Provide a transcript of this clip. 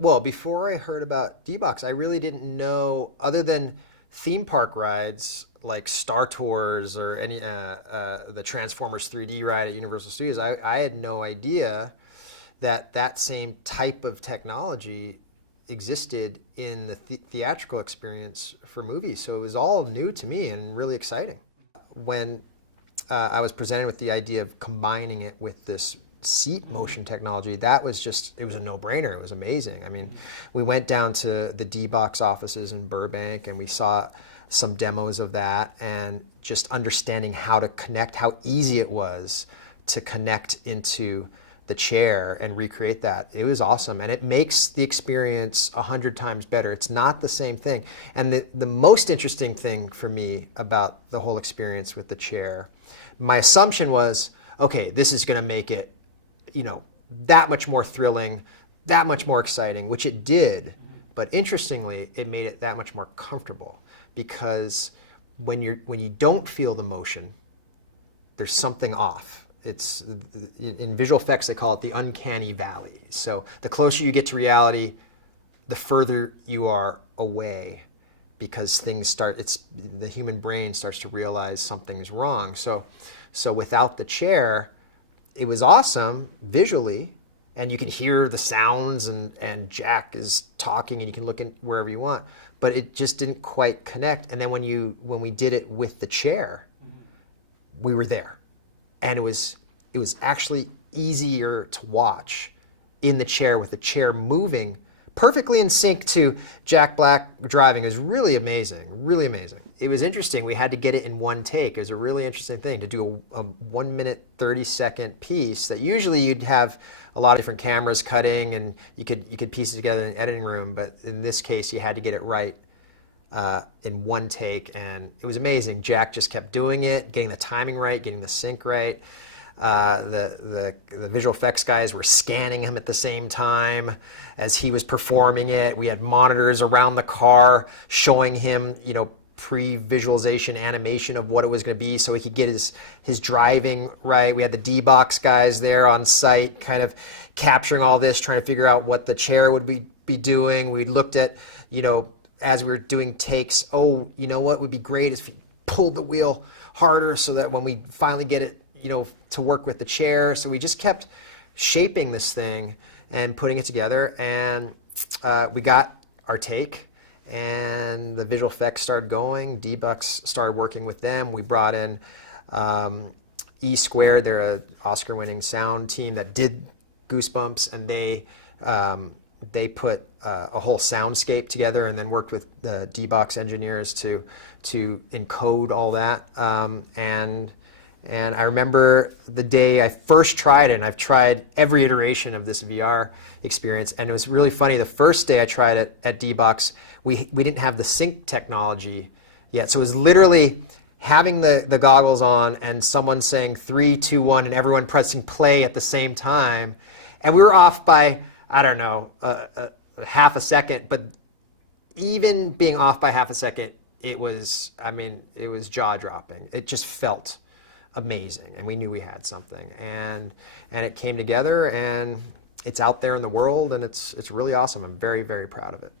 Well, before I heard about D-Box, I really didn't know, other than theme park rides like Star Tours or any the Transformers 3D ride at Universal Studios. I had no idea that that same type of technology existed in the theatrical experience for movies. So it was all new to me and really exciting. When I was presented with the idea of combining it with this seat motion technology, that was just, it was a no-brainer. It was amazing. I mean, we went down to the D-Box offices in Burbank and we saw some demos of that, and just understanding how to connect, how easy it was to connect into the chair and recreate that. It was awesome, and it makes the experience 100 times better. It's not the same thing. And the most interesting thing for me about the whole experience with the chair, my assumption was, okay, this is going to make it, you know, that much more thrilling, that much more exciting, which it did. But interestingly, it made it that much more comfortable, because when you don't feel the motion, there's something off. It's, in visual effects, they call it the uncanny valley. So the closer you get to reality, the further you are away, because things start, the human brain starts to realize something's wrong. So without the chair, it was awesome visually, and you can hear the sounds, and Jack is talking, and you can look in wherever you want, but it just didn't quite connect. And then when we did it with the chair, we were there. And it was actually easier to watch in the chair, with the chair moving perfectly in sync to Jack Black driving. It was really amazing, really amazing. It was interesting. We had to get it in one take. It was a really interesting thing to do a 1 minute, 30-second piece that usually you'd have a lot of different cameras cutting, and you could piece it together in an editing room. But in this case, you had to get it right in one take, and it was amazing. Jack just kept doing it, getting the timing right, getting the sync right. The visual effects guys were scanning him at the same time as he was performing it. We had monitors around the car showing him, you know, pre-visualization animation of what it was going to be, so he could get his driving right. We had the D-Box guys there on site, kind of capturing all this, trying to figure out what the chair would be doing. We looked at, you know, as we were doing takes, oh, you know what would be great is if you pulled the wheel harder, so that when we finally get it, you know, to work with the chair. So we just kept shaping this thing and putting it together, and we got our take, and the visual effects started going. D-Box started working with them. We brought in E Squared. They're an Oscar-winning sound team that did Goosebumps, and they put a whole soundscape together, and then worked with the D-Box engineers to encode all that. And I remember the day I first tried it, and I've tried every iteration of this VR experience, and it was really funny. The first day I tried it at D-Box, we didn't have the sync technology yet. So it was literally having the goggles on and someone saying 3, 2, 1, and everyone pressing play at the same time. And we were off by, I don't know, half a second, but even being off by half a second, it was jaw-dropping. It just felt amazing, and we knew we had something, and it came together, and it's out there in the world, and it's really awesome. I'm very, very proud of it.